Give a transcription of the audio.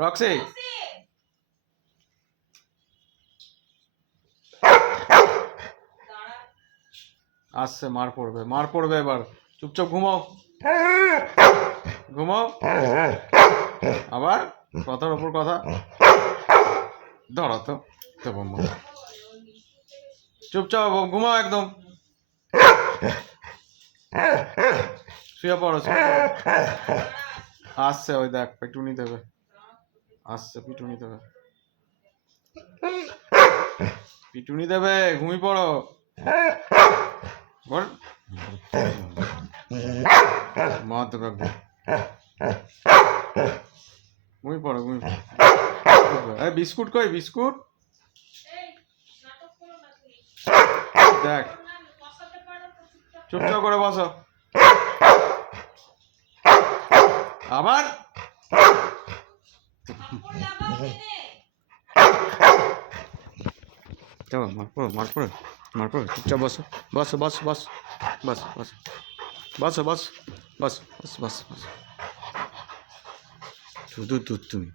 Roxie আসছে, মার পড়বে এবার। চুপচাপ ঘুমাও, ঘুমাও। আবার কথার ওপর কথা। ধরো তো বোম্মা, চুপচাপ ঘুমাও একদম। শুয়ে পড়ো। আসছে, ওই দেখ পিটুনি দেবে, আসছে পিটুনি দেবে, পিটুনি দেবে। ঘুমিয়ে পড়ো। মা তো কাকু, ঘুমিয়ে পড়ো, ঘুমিয়ে পড়ো। বিস্কুট কই, বিস্কুট দেখ। চুপচাপ করে বসো। আবার মার পড়ো, চুপচাপ বসো, বসো বস বস বস বস বসো বস বস বস বস বস। শুধু তুমি